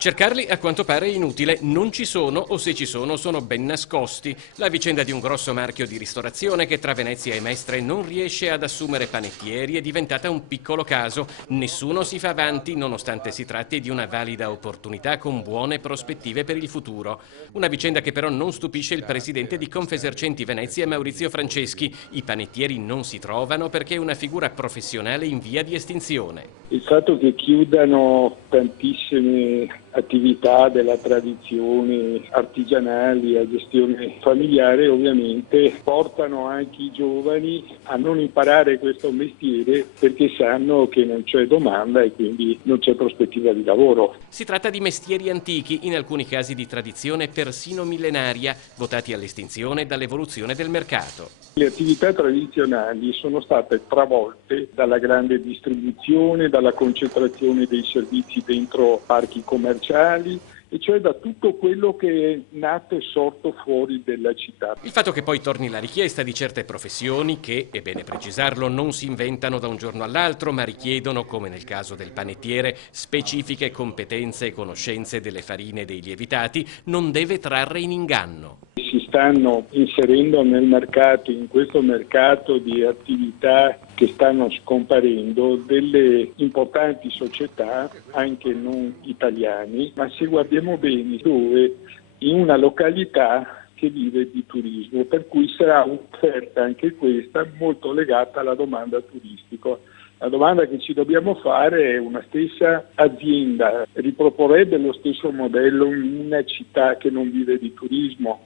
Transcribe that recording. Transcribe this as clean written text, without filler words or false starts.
Cercarli a quanto pare è inutile, non ci sono o se ci sono ben nascosti. La vicenda di un grosso marchio di ristorazione che tra Venezia e Mestre non riesce ad assumere panettieri è diventata un piccolo caso. Nessuno si fa avanti nonostante si tratti di una valida opportunità con buone prospettive per il futuro. Una vicenda che però non stupisce il presidente di Confesercenti Venezia Maurizio Franceschi. I panettieri non si trovano perché è una figura professionale in via di estinzione. Il fatto che chiudano tantissime attività della tradizione artigianali a gestione familiare ovviamente portano anche i giovani a non imparare questo mestiere perché sanno che non c'è domanda e quindi non c'è prospettiva di lavoro. Si tratta di mestieri antichi, in alcuni casi di tradizione persino millenaria, votati all'estinzione dall'evoluzione del mercato. Le attività tradizionali sono state travolte dalla grande distribuzione, dalla concentrazione dei servizi dentro parchi commerciali, e cioè da tutto quello che è nato e sorto fuori della città. Il fatto che poi torni la richiesta di certe professioni che, è bene precisarlo, non si inventano da un giorno all'altro, ma richiedono, come nel caso del panettiere, specifiche competenze e conoscenze delle farine e dei lievitati, non deve trarre in inganno. Si stanno inserendo nel mercato, in questo mercato di attività che stanno scomparendo, delle importanti società, anche non italiane, ma se guardiamo bene, dove in una località che vive di turismo, per cui sarà un'offerta anche questa molto legata alla domanda turistica. La domanda che ci dobbiamo fare è: una stessa azienda riproporrebbe lo stesso modello in una città che non vive di turismo?